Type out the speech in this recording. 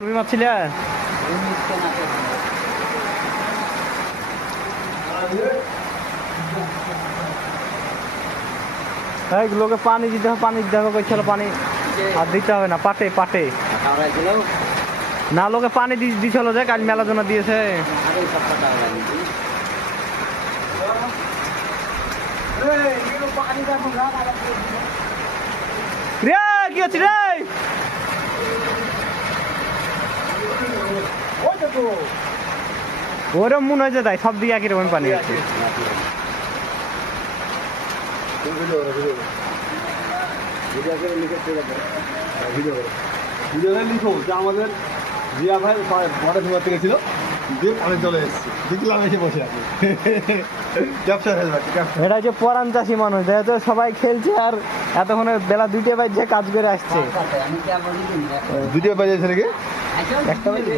তুমি মারছিলে লোকে পানি দিতে হবে, পানি দিতে হবে কইছিল, পানি আর দিতে হবে না, পাটে পাটে না, লোকে পানি দিছিল যে কাল মেলার জন্য দিয়েছে। রে কি আছে রে, ওরম মনে হয় যে তাই সব দিকে একই রকম পানি আছে। আমাদের জিয়া ভাই বড় ধোয়া থেকে ছিল, দিয়ে পানি চলে এসেছে, দেখলাম এসে বসে আছে। এটা যে পরান চাষি মানুষ, যেহেতু সবাই খেলছে আর এতক্ষণে বেলা 2টা বাজে কাজ করে আসছে। 2টা বাজে ছেলেকে একটা বাজে